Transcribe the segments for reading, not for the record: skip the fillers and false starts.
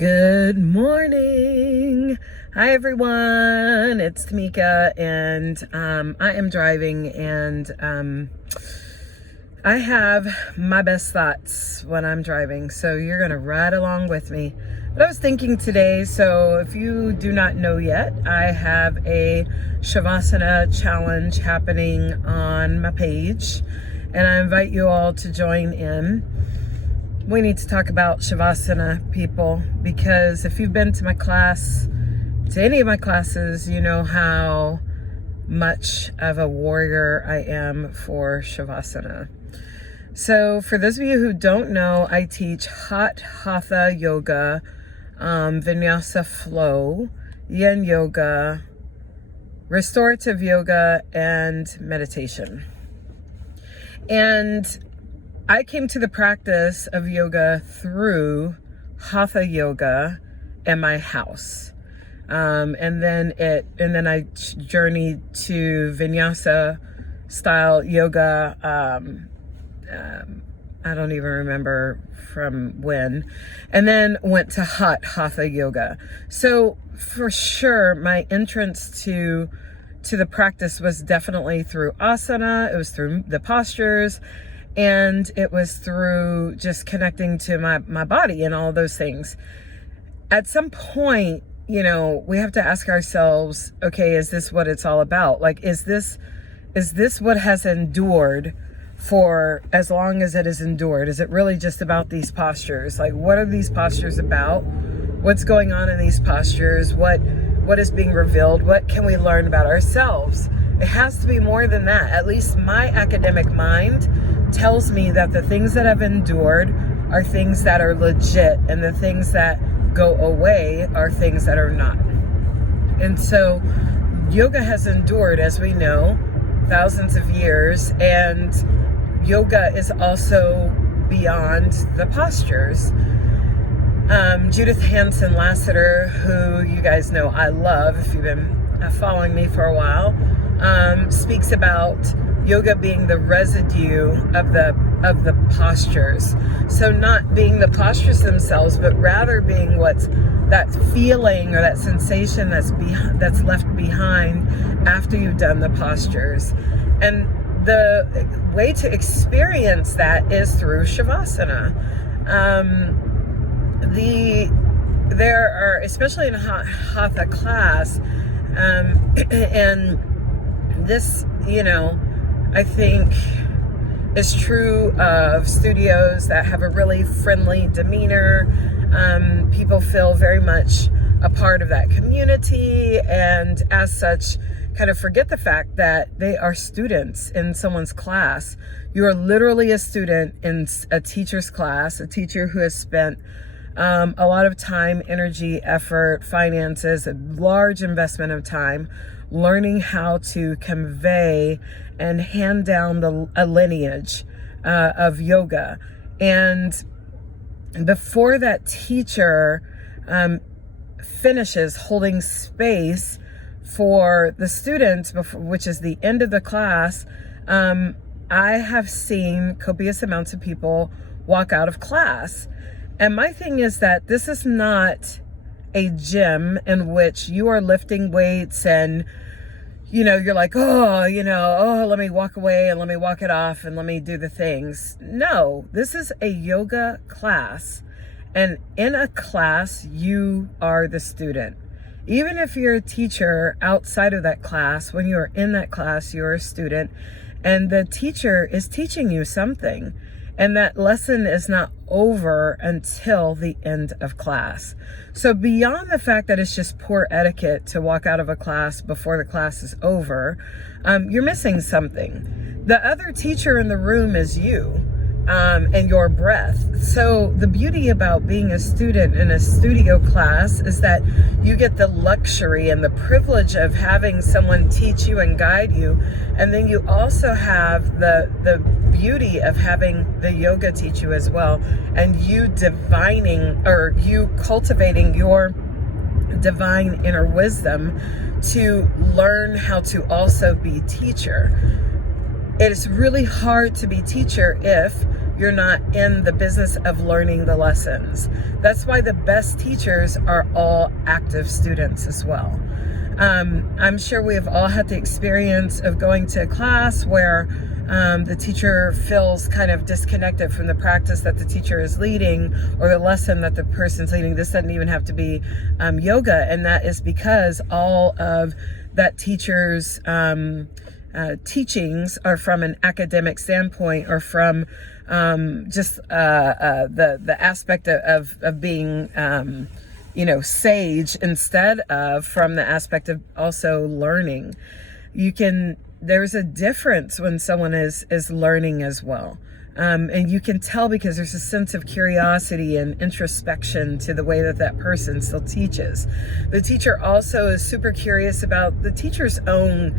Good morning. Hi everyone. It's Tamika and I am driving and I have my best thoughts when I'm driving. So you're going to ride along with me. But I was thinking today, so if you do not know yet, I have a Savasana challenge happening on my page and I invite you all to join in. We need to talk about Savasana, people, because if you've been to my class, to any of my classes, you know how much of a warrior I am for Savasana. So for those of you who don't know, I teach hot hatha yoga, vinyasa flow, yin yoga, restorative yoga, and meditation. And I came to the practice of yoga through hatha yoga in my house. And then I journeyed to vinyasa style yoga. I don't even remember from when, and then went to hot hatha yoga. So for sure, my entrance to the practice was definitely through asana. It was through the postures. And it was through just connecting to my body and all those things. At some point, you know, we have to ask ourselves, okay, is this what it's all about? Like, is this what has endured for as long as it has endured? Is it really just about these postures? Like, what are these postures about? What's going on in these postures? What is being revealed? What can we learn about ourselves? It has to be more than that. At least my academic mind tells me that the things that I've endured are things that are legit, and the things that go away are things that are not. And so yoga has endured, as we know, thousands of years, and yoga is also beyond the postures. Judith and Lassiter, who you guys know I love if you've been following me for a while, speaks about yoga being the residue of the postures. So not being the postures themselves, but rather being what's that feeling or that sensation that's left behind after you've done the postures. And the way to experience that is through Savasana. There are, especially in a hatha class, and this, you know, I think is true of studios that have a really friendly demeanor. People feel very much a part of that community, and as such, kind of forget the fact that they are students in someone's class. You are literally a student in a teacher's class, a teacher who has spent a lot of time, energy, effort, finances, a large investment of time learning how to convey and hand down a lineage of yoga. And before that teacher finishes holding space for the students, which is the end of the class, I have seen copious amounts of people walk out of class. And my thing is that this is not a gym in which you are lifting weights and, you know, you're like, let me walk away and let me walk it off and let me do the things. No, this is a yoga class. And in a class, you are the student. Even if you're a teacher outside of that class, when you're in that class, you're a student. And the teacher is teaching you something. And that lesson is not over until the end of class. So beyond the fact that it's just poor etiquette to walk out of a class before the class is over, you're missing something. The other teacher in the room is you. And your breath. So the beauty about being a student in a studio class is that you get the luxury and the privilege of having someone teach you and guide you. And then you also have the beauty of having the yoga teach you as well. And you cultivating your divine inner wisdom to learn how to also be teacher. It is really hard to be teacher if you're not in the business of learning the lessons. That's why the best teachers are all active students as well. I'm sure we have all had the experience of going to a class where the teacher feels kind of disconnected from the practice that the teacher is leading, or the lesson that the person's leading. This doesn't even have to be yoga, and that is because all of that teacher's teachings are from an academic standpoint, or from just the aspect of being sage, instead of from the aspect of also learning. There's a difference when someone is learning as well. And you can tell because there's a sense of curiosity and introspection to the way that person still teaches. The teacher also is super curious about the teacher's own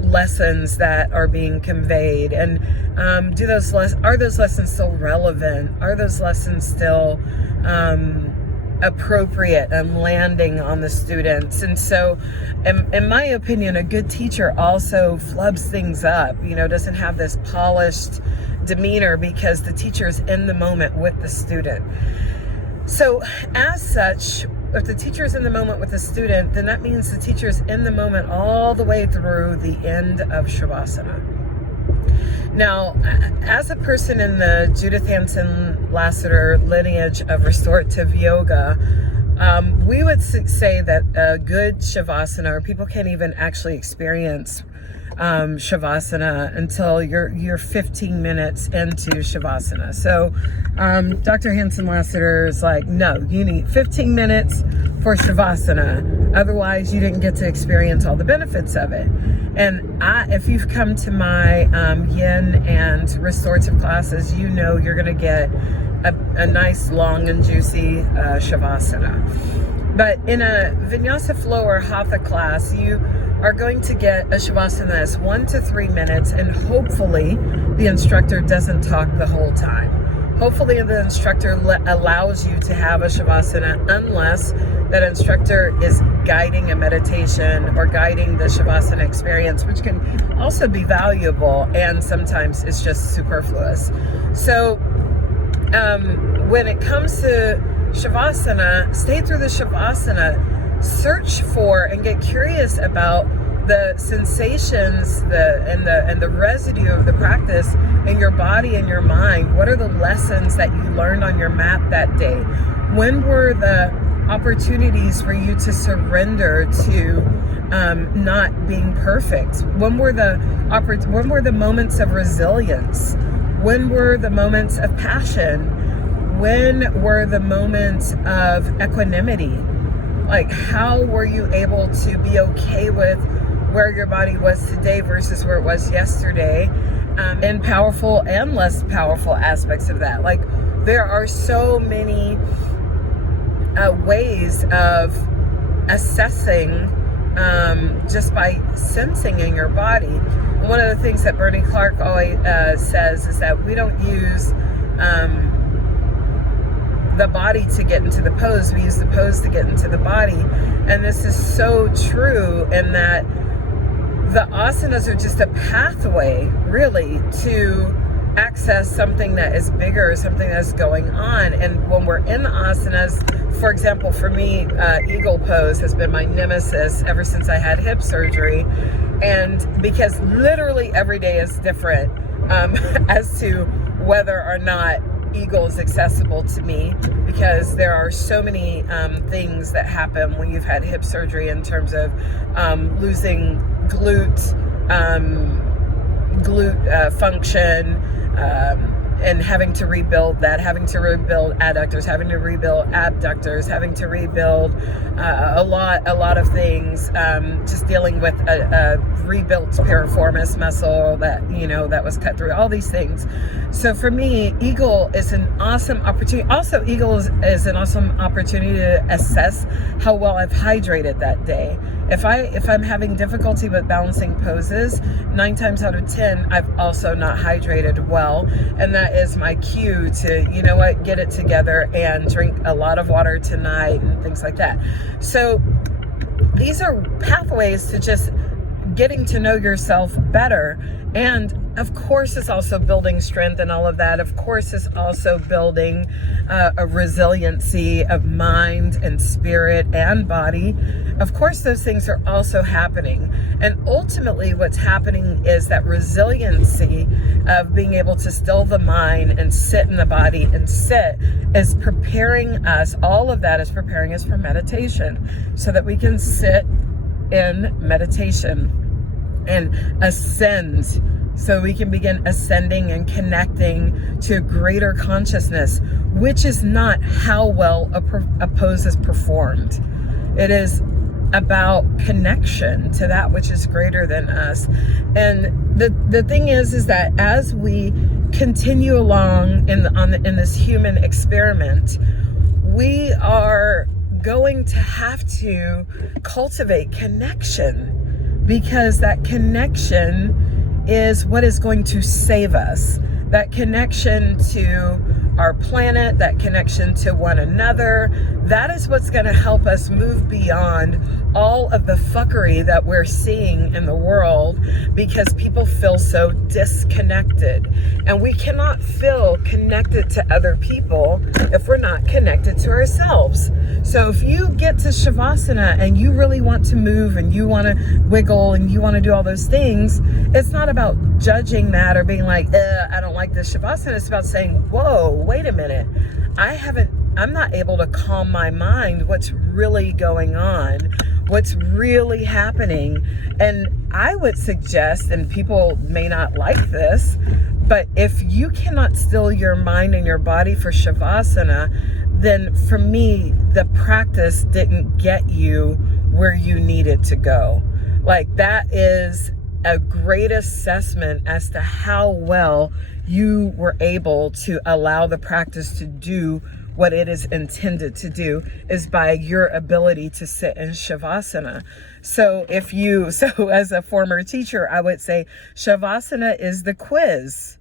lessons that are being conveyed, and are those lessons still relevant? Are those lessons still appropriate and landing on the students? And so in my opinion, a good teacher also flubs things up, doesn't have this polished demeanor, because the teacher is in the moment with the student. So as such, if the teacher is in the moment with the student, then that means the teacher is in the moment all the way through the end of Savasana. Now, as a person in the Judith Lassiter lineage of restorative yoga, we would say that a good Savasana, or people can't even actually experience Savasana until you're 15 minutes into Savasana. So Dr. Hampton is like, no, you need 15 minutes for Savasana. Otherwise, you didn't get to experience all the benefits of it. And if you've come to my yin and restorative classes, you're going to get a nice, long and juicy Savasana. But in a Vinyasa flow or Hatha class, you are going to get a Savasana that's 1 to 3 minutes, and hopefully the instructor doesn't talk the whole time. Hopefully the instructor allows you to have a Savasana, unless that instructor is guiding a meditation or guiding the Savasana experience, which can also be valuable, and sometimes it's just superfluous. So when it comes to Savasana, stay through the Savasana, search for and get curious about the sensations and the residue of the practice in your body and your mind. What are the lessons that you learned on your mat that day? When were the opportunities for you to surrender to not being perfect? When were the moments of resilience? When were the moments of passion? When were the moments of equanimity? Like, how were you able to be okay with where your body was today versus where it was yesterday, and powerful and less powerful aspects of that? Like, there are so many ways of assessing just by sensing in your body. And one of the things that Bernie Clark always says is that we don't use the body to get into the pose, we use the pose to get into the body. And this is so true, in that the asanas are just a pathway, really, to access something that is bigger, something that's going on. And when we're in the asanas, for example, for me, eagle pose has been my nemesis ever since I had hip surgery. And because literally every day is different as to whether or not eagle is accessible to me, because there are so many things that happen when you've had hip surgery in terms of losing glute function, and having to rebuild that, having to rebuild adductors, having to rebuild abductors, having to rebuild a lot of things, just dealing with a rebuilt piriformis muscle that was cut through, all these things. So for me, eagle is an awesome opportunity. Also, eagle is an awesome opportunity to assess how well I've hydrated that day. If I'm having difficulty with balancing poses, 9 times out of 10, I've also not hydrated well. And that is my cue to, get it together and drink a lot of water tonight and things like that. So these are pathways to just getting to know yourself better. And of course, it's also building strength and all of that. Of course, it's also building a resiliency of mind and spirit and body. Of course, those things are also happening. And ultimately, what's happening is that resiliency of being able to still the mind and sit in the body and sit is preparing us. All of that is preparing us for meditation so that we can sit in meditation and ascend, so we can begin ascending and connecting to a greater consciousness, which is not how well a pose is performed. It is about connection to that which is greater than us. And the thing is that as we continue along in this human experiment, we are going to have to cultivate connection, because that connection is what is going to save us. That connection to our planet, that connection to one another, that is what's going to help us move beyond all of the fuckery that we're seeing in the world, because people feel so disconnected. And we cannot feel connected to other people if we're not connected to ourselves. So if you get to Savasana and you really want to move and you want to wiggle and you want to do all those things, it's not about judging that or being like, I don't like this Savasana. It's about saying, whoa, wait a minute. I'm not able to calm my mind. What's really going on? What's really happening? And I would suggest, and people may not like this, but if you cannot still your mind and your body for Savasana, then for me, the practice didn't get you where you needed to go. Like, that is a great assessment as to how well you were able to allow the practice to do what it is intended to do, is by your ability to sit in Savasana. So as a former teacher, I would say Savasana is the quiz.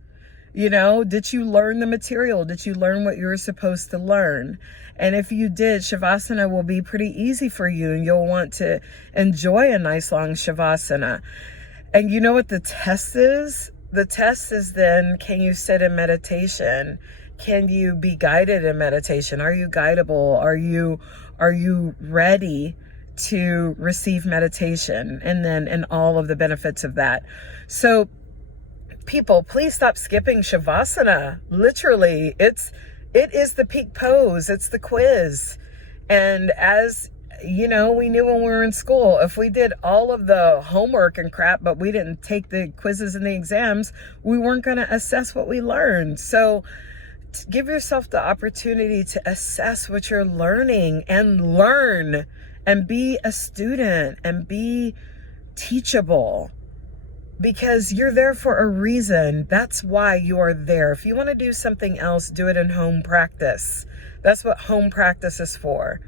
You know, did you learn the material? Did you learn what you were supposed to learn? And if you did, Savasana will be pretty easy for you, and you'll want to enjoy a nice long Savasana. And you know what the test is? The test is then, can you sit in meditation? Can you be guided in meditation? Are you guidable? Are you ready to receive meditation? And all of the benefits of that. So people, please stop skipping Savasana. Literally, it is the peak pose. It's the quiz. And as you know, we knew when we were in school, if we did all of the homework and crap, but we didn't take the quizzes and the exams, we weren't going to assess what we learned. So give yourself the opportunity to assess what you're learning and learn and be a student and be teachable, because you're there for a reason. That's why you are there. If you want to do something else, do it in home practice. That's what home practice is for.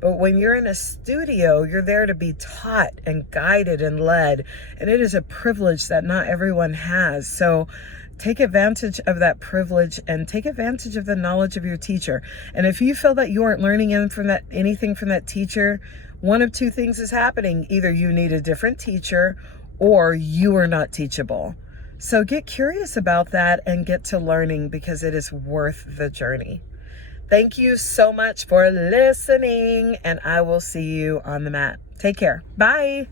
But when you're in a studio, you're there to be taught and guided and led. And it is a privilege that not everyone has. So take advantage of that privilege and take advantage of the knowledge of your teacher. And if you feel that you aren't learning anything from that teacher, one of two things is happening. Either you need a different teacher or you are not teachable. So get curious about that and get to learning, because it is worth the journey. Thank you so much for listening, and I will see you on the mat. Take care. Bye.